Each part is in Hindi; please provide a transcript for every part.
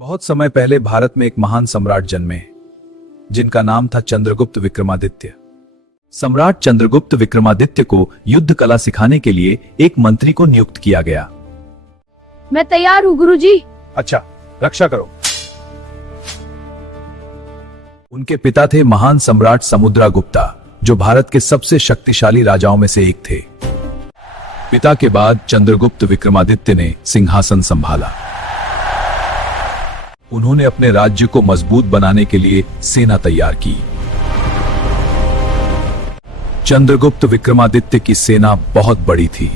बहुत समय पहले भारत में एक महान सम्राट जन्मे जिनका नाम था चंद्रगुप्त विक्रमादित्य। सम्राट चंद्रगुप्त विक्रमादित्य को युद्ध कला सिखाने के लिए एक मंत्री को नियुक्त किया गया। मैं तैयार हूँ गुरुजी। अच्छा, रक्षा करो। उनके पिता थे महान सम्राट समुद्रगुप्ता, जो भारत के सबसे शक्तिशाली राजाओं में से एक थे। पिता के बाद चंद्रगुप्त विक्रमादित्य ने सिंहासन संभाला। उन्होंने अपने राज्य को मजबूत बनाने के लिए सेना तैयार की। चंद्रगुप्त विक्रमादित्य की सेना बहुत बड़ी थी।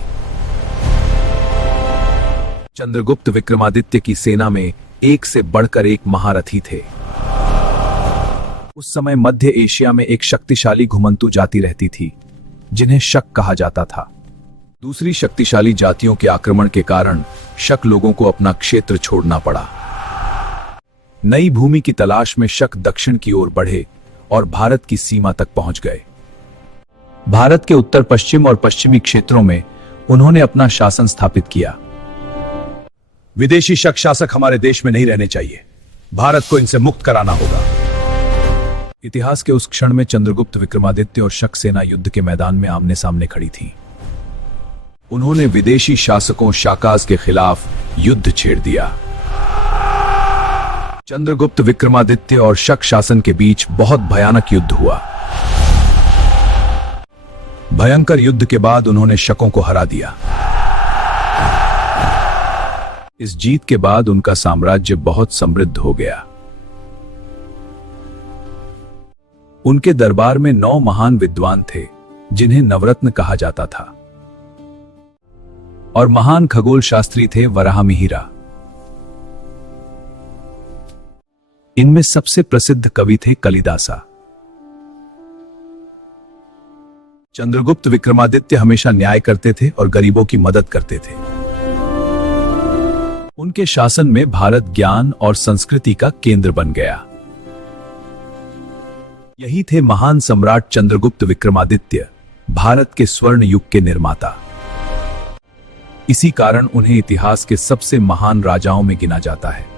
चंद्रगुप्त विक्रमादित्य की सेना में एक से बढ़कर एक महारथी थे। उस समय मध्य एशिया में एक शक्तिशाली घुमंतू जाति रहती थी, जिन्हें शक कहा जाता था। दूसरी शक्तिशाली जातियों के आक्रमण के कारण शक लोगों को अपना क्षेत्र छोड़ना पड़ा। नई भूमि की तलाश में शक दक्षिण की ओर बढ़े और भारत की सीमा तक पहुंच गए। भारत के उत्तर पश्चिम और पश्चिमी क्षेत्रों में उन्होंने अपना शासन स्थापित किया। विदेशी शक शासक हमारे देश में नहीं रहने चाहिए। भारत को इनसे मुक्त कराना होगा। इतिहास के उस क्षण में चंद्रगुप्त विक्रमादित्य और शक सेना युद्ध के मैदान में आमने सामने खड़ी थी। उन्होंने विदेशी शासकों शाकाज के खिलाफ युद्ध छेड़ दिया। चंद्रगुप्त विक्रमादित्य और शक शासन के बीच बहुत भयानक युद्ध हुआ। भयंकर युद्ध के बाद उन्होंने शकों को हरा दिया। इस जीत के बाद उनका साम्राज्य बहुत समृद्ध हो गया। उनके दरबार में 9 महान विद्वान थे, जिन्हें नवरत्न कहा जाता था, और महान खगोल शास्त्री थे वराहमिहिर। इनमें सबसे प्रसिद्ध कवि थे कालिदासा। चंद्रगुप्त विक्रमादित्य हमेशा न्याय करते थे और गरीबों की मदद करते थे। उनके शासन में भारत ज्ञान और संस्कृति का केंद्र बन गया। यही थे महान सम्राट चंद्रगुप्त विक्रमादित्य, भारत के स्वर्ण युग के निर्माता। इसी कारण उन्हें इतिहास के सबसे महान राजाओं में गिना जाता है।